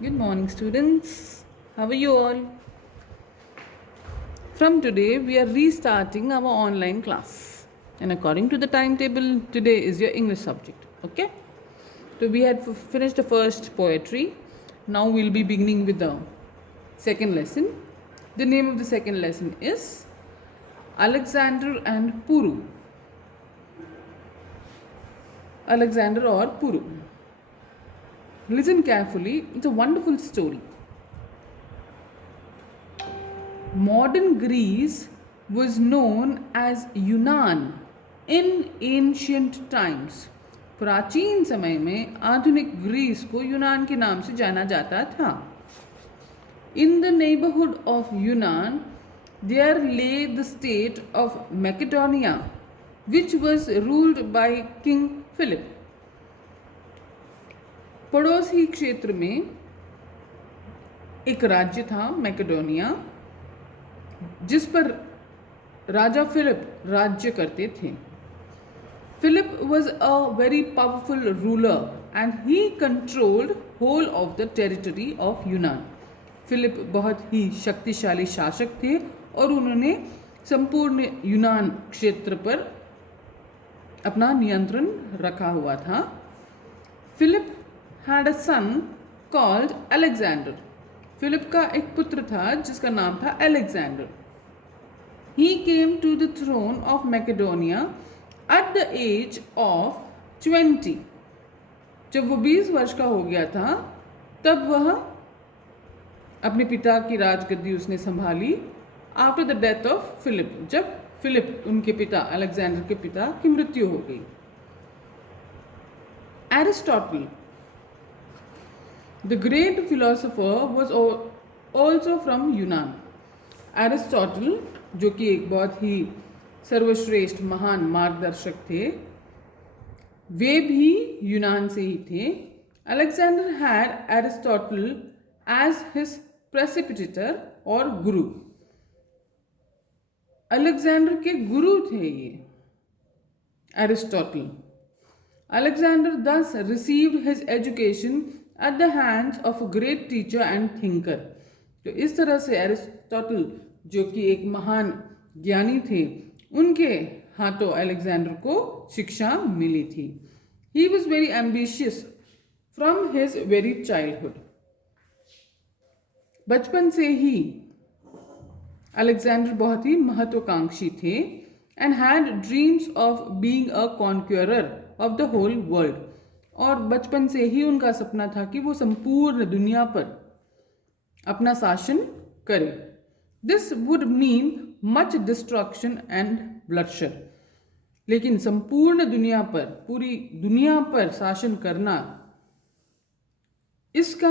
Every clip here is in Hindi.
Good morning, students. How are you all? From today, we are restarting our online class. And according to the timetable, today is your English subject. Okay? So, we had finished the first poetry. Now, we'll be beginning with the second lesson. The name of the second lesson is Alexander and Puru. Alexander or Puru. Listen carefully, it's a wonderful story. Modern Greece was known as Yunnan in ancient times. प्राचीन समय में आधुनिक ग्रीस को यूनान के नाम से जाना जाता था. In the neighborhood of Yunnan, there lay the state of Macedonia, which was ruled by King Philip. पड़ोसी क्षेत्र में एक राज्य था मैकेडोनिया, जिस पर राजा फिलिप राज्य करते थे. Philip was a very powerful ruler and he controlled whole of the territory of यूनान. फिलिप बहुत ही शक्तिशाली शासक थे और उन्होंने संपूर्ण यूनान क्षेत्र पर अपना नियंत्रण रखा हुआ था. Philip had a son called Alexander. Philip का एक पुत्र था जिसका नाम था Alexander. He came to the throne of Macedonia at the age of 20. जब वो 20 वर्ष का हो गया था तब वह अपने पिता की राजगद्दी उसने संभाली after the death of Philip, जब फिलिप उनके पिता अलेक्जेंडर के पिता की मृत्यु हो गई. Aristotle the great philosopher was also from यूनान. एरिस्टोटल जो कि एक बहुत ही सर्वश्रेष्ठ महान मार्गदर्शक थे, वे भी यूनान से ही थे. Alexander had Aristotle as his precipitator और गुरु. अलेक्जेंडर के गुरु थे ये Aristotle. Alexander thus received his education at the hands of a great teacher and thinker. तो इस तरह से एरिस्टोटल जो कि एक महान ज्ञानी थे, उनके हाथों अलेक्जेंडर को शिक्षा मिली थी. He was very ambitious from his very childhood. बचपन से ही अलेक्जेंडर बहुत ही महत्वाकांक्षी थे and had dreams of being a conqueror of the whole world. और बचपन से ही उनका सपना था कि वो संपूर्ण दुनिया पर अपना शासन करे. This would mean much destruction and bloodshed. लेकिन संपूर्ण दुनिया पर, पूरी दुनिया पर शासन करना, इसका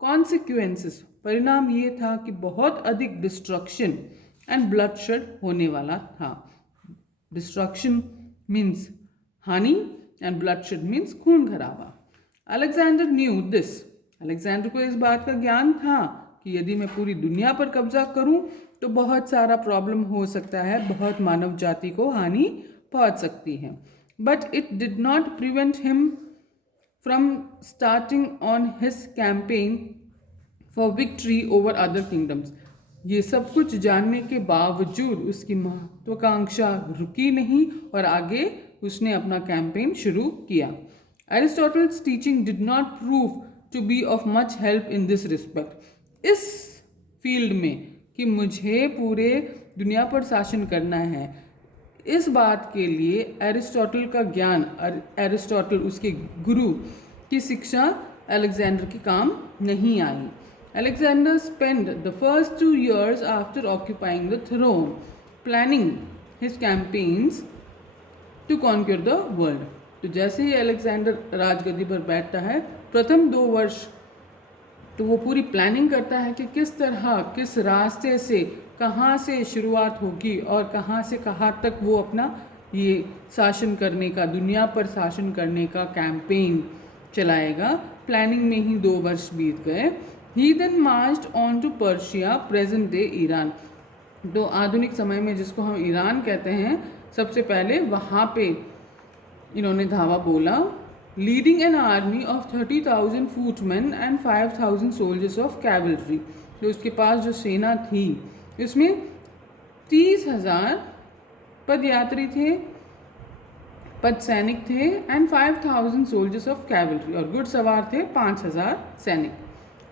कॉन्सिक्वेंसेस, परिणाम ये था कि बहुत अधिक डिस्ट्रक्शन एंड ब्लडशेड होने वाला था. डिस्ट्रक्शन मीन्स हानि एंड ब्लडशेड मीन्स खून खराबा. Alexander new this. अलेक्जेंडर को इस बात का ज्ञान था कि यदि मैं पूरी दुनिया पर कब्जा करूं तो बहुत सारा प्रॉब्लम हो सकता है, बहुत मानव जाति को हानि पहुंच सकती है. But it did not prevent him from starting on his campaign for victory over other kingdoms. ये सब कुछ जानने के बावजूद उसकी महत्वाकांक्षा रुकी नहीं और आगे उसने अपना कैंपेन शुरू किया. Aristotle's teaching did not prove to be of much help in this respect. इस फील्ड में कि मुझे पूरे दुनिया पर शासन करना है, इस बात के लिए एरिस्टोटल का ज्ञान, एरिस्टोटल उसके गुरु की शिक्षा अलेक्जेंडर के काम नहीं आई. Alexander spend the first 2 years after occupying the throne planning his campaigns to conquer the world. तो जैसे ही अलेक्जेंडर राजगद्दी पर बैठता है, प्रथम 2 वर्ष तो वो पूरी प्लानिंग करता है कि किस तरह, किस रास्ते से, कहाँ से शुरुआत होगी और कहाँ से कहाँ तक वो अपना ये शासन करने का, दुनिया पर शासन करने का कैंपेन चलाएगा. प्लानिंग में ही 2 वर्ष बीत गए. He then marched on to Persia, present day Iran. तो आधुनिक समय में जिसको हम ईरान कहते हैं, सबसे पहले वहाँ पे इन्होंने धावा बोला. leading an army of 30,000 footmen and 5,000 soldiers of cavalry. तो उसके पास जो सेना थी उसमें 30,000 पदयात्री थे, पद सैनिक थे, एंड 5,000 सोल्जर्स ऑफ कैवलरी, और घुड़सवार थे 5,000 सैनिक.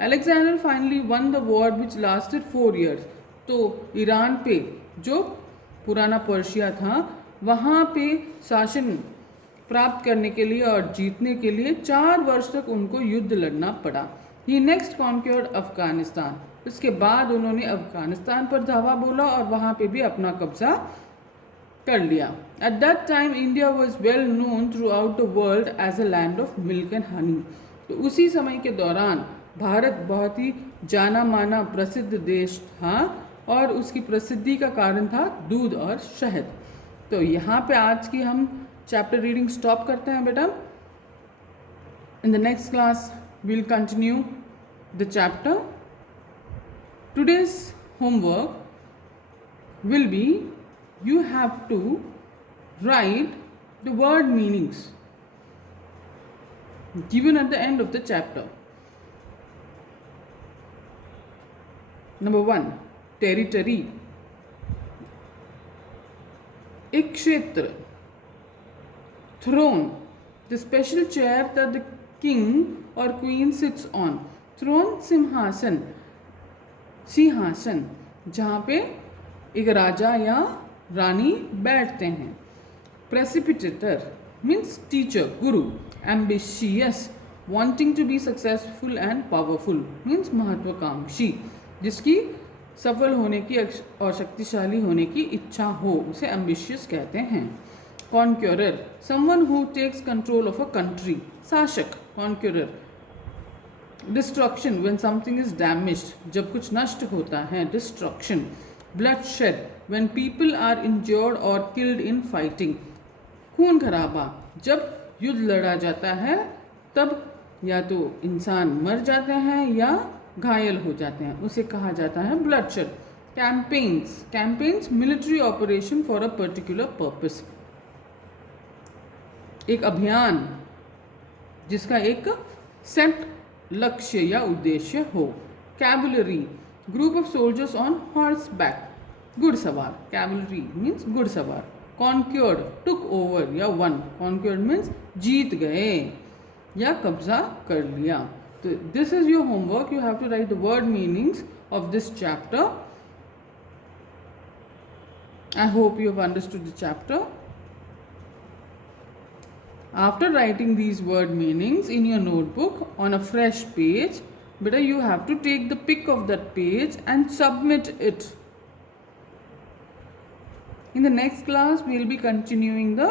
Alexander finally one the war which lasted 4 years. तो ईरान पे जो पुराना पर्शिया था वहाँ पे शासन प्राप्त करने के लिए और जीतने के लिए 4 वर्ष तक उनको युद्ध लड़ना पड़ा. ही नेक्स्ट कॉन्क्योर्ड अफगानिस्तान. उसके बाद उन्होंने अफगानिस्तान पर धावा बोला और वहाँ पे भी अपना कब्जा कर लिया. At that time India was well known throughout the world as a land of milk and honey. तो उसी समय के दौरान भारत बहुत ही जाना माना प्रसिद्ध देश था और उसकी प्रसिद्धि का कारण था दूध और शहद. तो यहाँ पे आज की हम चैप्टर रीडिंग स्टॉप करते हैं बेटा. In the next class we'll continue the chapter. Today's homework will be you have to write the word meanings given at the end of the chapter. Number 1, territory. एक क्षेत्र. Throne, the special chair that the king or queen sits on. Throne, सिंहासन, सिंहासन जहाँ पे एक राजा या रानी बैठते हैं. Precipitator means teacher, guru. Ambitious, wanting to be successful and powerful means महत्वाकांक्षी, जिसकी सफल होने की और शक्तिशाली होने की इच्छा हो उसे ambitious कहते हैं. Conqueror, someone who takes control of a country. शासक, conqueror. Destruction, when something is damaged, जब कुछ नष्ट होता है, destruction. Bloodshed, when people are injured or killed in fighting. खून खराबा, जब युद्ध लड़ा जाता है तब या तो इंसान मर जाते हैं या घायल हो जाते हैं, उसे कहा जाता है bloodshed. Campaigns, campaigns military operation for a particular purpose. एक अभियान जिसका एक सेट लक्ष्य या उद्देश्य हो. Cavalry, group of soldiers on horseback, घुड़सवार. कैवलरी मीन्स घुड़सवार. कॉन्क्योर्ड, टुक ओवर या वन. कॉन्क्योर्ड मीन्स जीत गए या कब्जा कर लिया. तो this is your homework. You have to write the word meanings of this chapter. I hope you have understood the chapter. After writing these word meanings in your notebook on a fresh page, beta, you have to take the pic of that page and submit it. In the next class, we will be continuing the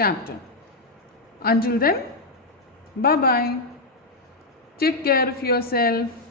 chapter. Until then, bye-bye. Take care of yourself.